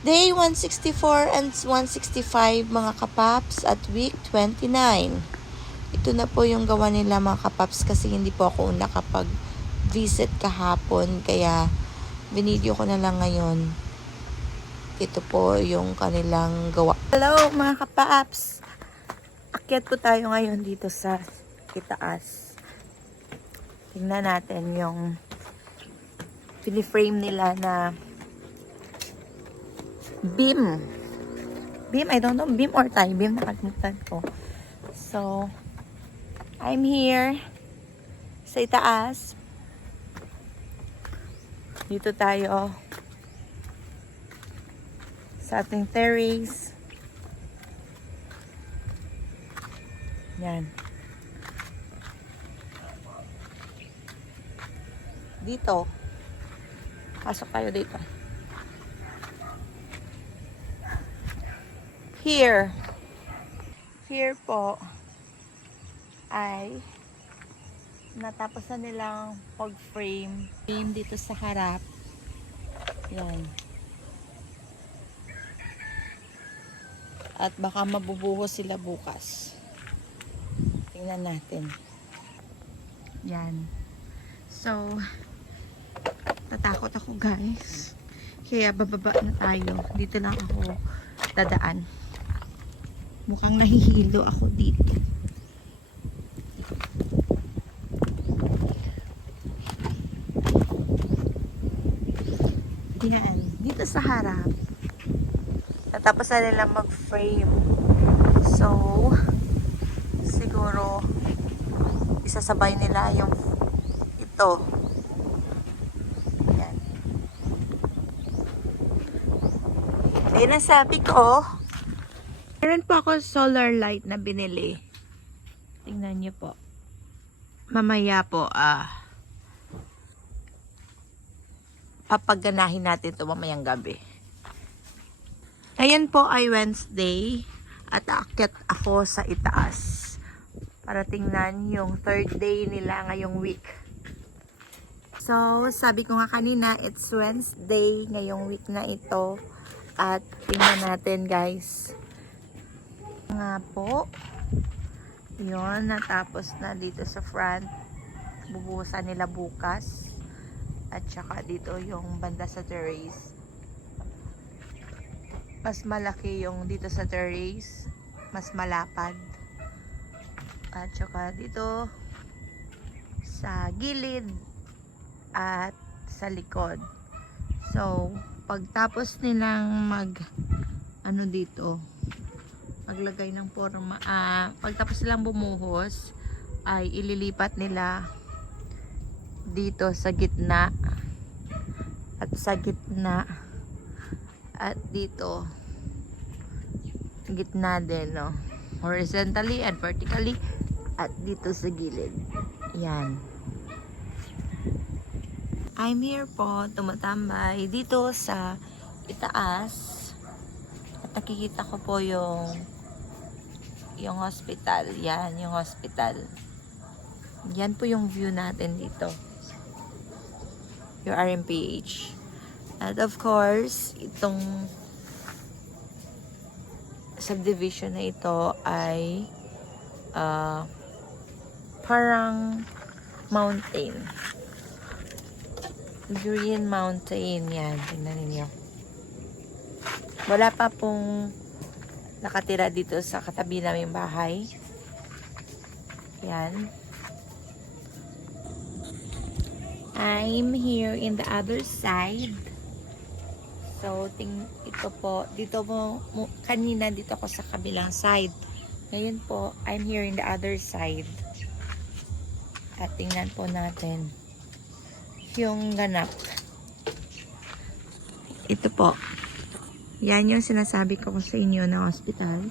Day 164 and 165 mga kapaps at week 29. Ito na po yung gawa nila mga kapaps kasi hindi po ako nakapag-visit kahapon kaya binidyo ko na lang ngayon. Ito po yung kanilang gawa. Hello mga kapaps! Akyat po tayo ngayon dito sa itaas. Tingnan natin yung piniframe nila na beam. Beam, I don't know, beam or tie. Beam, nakalimutan ko. So, I'm here sa itaas. Dito tayo sa ating terrace. Yan. Dito. Pasok tayo dito. Here po ay natapos na nilang pag-frame dito sa harap. Yan. At baka mabubuhos sila bukas. Tingnan natin. Yan. So, natakot ako guys. Kaya bababa na tayo. Dito lang ako dadaan. Mukhang nahihilo ako dito. Yan. Dito sa harap. Natapos na nila mag-frame. So, siguro, isasabay nila yung ito. Yan. Kaya nasabi ko, meron po ako solar light na binili. Tingnan niyo po. Mamaya po, papaganahin natin ito mamayang gabi. Ngayon po ay Wednesday at aakyat ako sa itaas para tingnan yung third day nila ngayong week. So, sabi ko nga kanina, it's Wednesday ngayong week na ito at tingnan natin guys. Nga po, yun, natapos na dito sa front. Bubuhusan nila bukas. At saka dito yung banda sa terrace. Mas malaki yung dito sa terrace. Mas malapad. At saka dito sa gilid at sa likod. So, pagtapos nilang dito, maglagay ng forma, pagtapos nilang bumuhos, ay ililipat nila dito sa gitna at sa gitna at dito gitna din, no? Horizontally and vertically at dito sa gilid. Yan. I'm here po, tumatambay dito sa itaas at nakikita ko po yung hospital. Yan, yung hospital. Yan po yung view natin dito. Your RMPH. And of course, itong subdivision na ito ay parang mountain. Green mountain. Yan, tingnan ninyo. Wala pa pong nakatira dito sa katabi naming bahay. Yan. I'm here in the other side. So, ito po. Dito mo, kanina dito ako sa kabilang side. Ngayon po, I'm here in the other side. At tingnan po natin yung ganap. Ito po. Yan yung sinasabi ko sa inyo na hospital.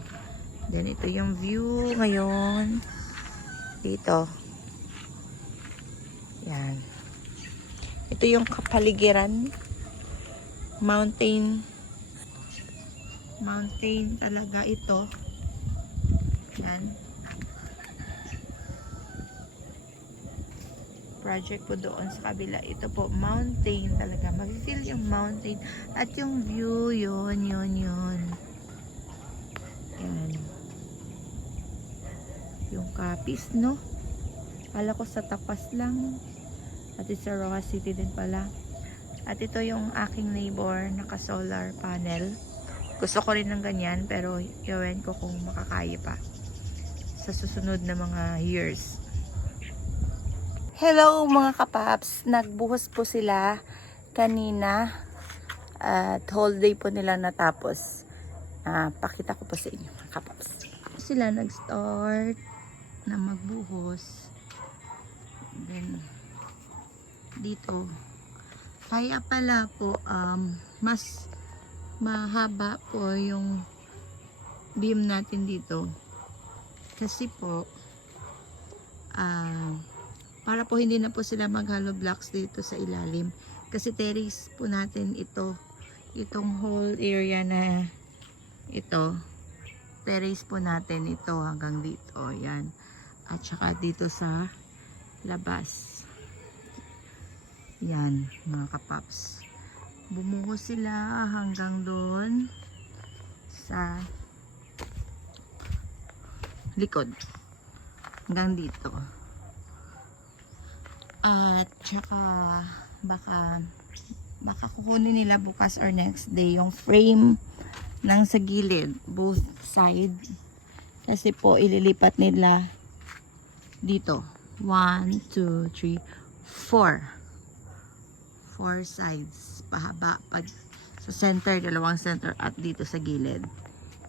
Then, ito yung view ngayon. Dito. Yan. Ito yung kapaligiran. Mountain talaga ito. Yan. project po doon sa kabila. Ito po, mountain talaga. Mag-feel yung mountain. At yung view, yun. Yan. Yung Capiz, no? Kala ko sa tapas lang. At sa Roa City din pala. At ito yung aking neighbor, naka-solar panel. Gusto ko rin ng ganyan, pero gawin ko kung makakaya pa sa susunod na mga years. Hello mga kapaps, nagbuhos po sila kanina at whole day po nila natapos. Pakita ko po sa inyo mga kapaps. Sila nag-start na magbuhos. Then dito kaya pala po mas mahaba po yung beam natin dito kasi po para po hindi na po sila mag-hollow blocks dito sa ilalim. Kasi terrace po natin itong whole area na ito. Terrace po natin ito hanggang dito. Yan. At saka dito sa labas. Yan, mga kapaps. Bumuhos sila hanggang doon sa likod. Hanggang dito. At saka baka kukunin nila bukas or next day yung frame ng sa gilid, both side, kasi po ililipat nila dito 1, 2, 3, 4 sides pahaba pag sa center, dalawang center at dito sa gilid.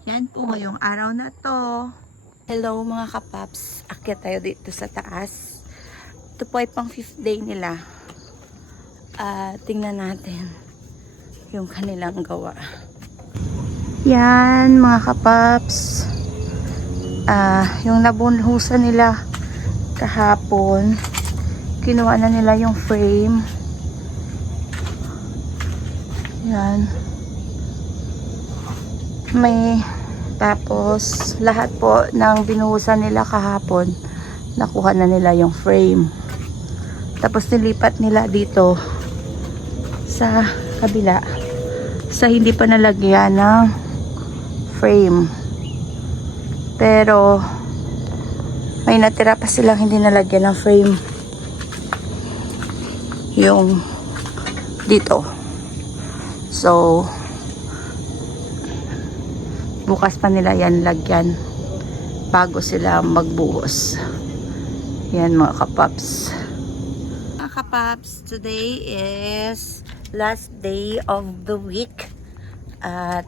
Yan po ngayong araw na to. Hello mga kapaps, akyat tayo dito sa taas. Ito po ay pang 5th day nila. Tingnan natin yung kanilang gawa. Yan mga kapaps. Yung nabunhusan nila kahapon, kinuha na nila yung frame. Yan. Tapos lahat po ng binuhusan nila kahapon, nakuha na nila yung frame. Tapos nilipat nila dito sa kabila sa hindi pa nalagyan ng frame. Pero may natira pa silang hindi nalagyan ng frame. Yung dito. So bukas pa nila yan lagyan bago sila magbuhos. Yan mga kapaps. Mga kapaps, today is last day of the week. At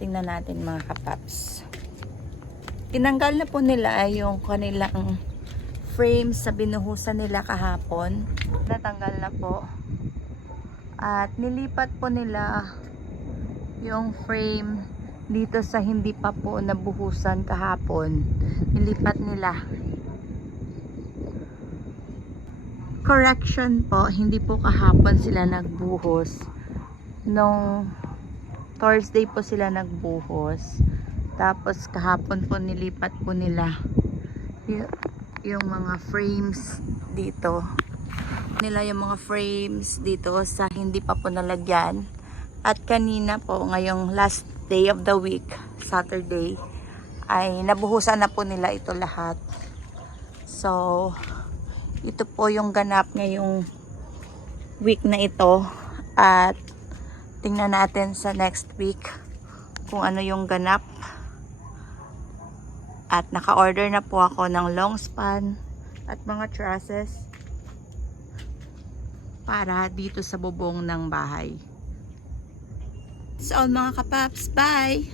tingnan natin mga kapaps. Tinanggal na po nila yung kanilang frame sa binuhusan nila kahapon. Natanggal na po. At nilipat po nila yung frame dito sa hindi pa po nabuhusan kahapon. Nilipat nila. Correction po, hindi po kahapon sila nagbuhos. Nung Thursday po sila nagbuhos. Tapos kahapon po nilipat po nila yung mga frames dito. Yung mga frames dito sa hindi pa po nalagyan. At kanina po, ngayong last day of the week, Saturday, ay nabuhusan na po nila ito lahat. So, ito po yung ganap ngayong week na ito. At tingnan natin sa next week kung ano yung ganap. At naka-order na po ako ng long span at mga trusses para dito sa bubong ng bahay. So mga kapaps, bye!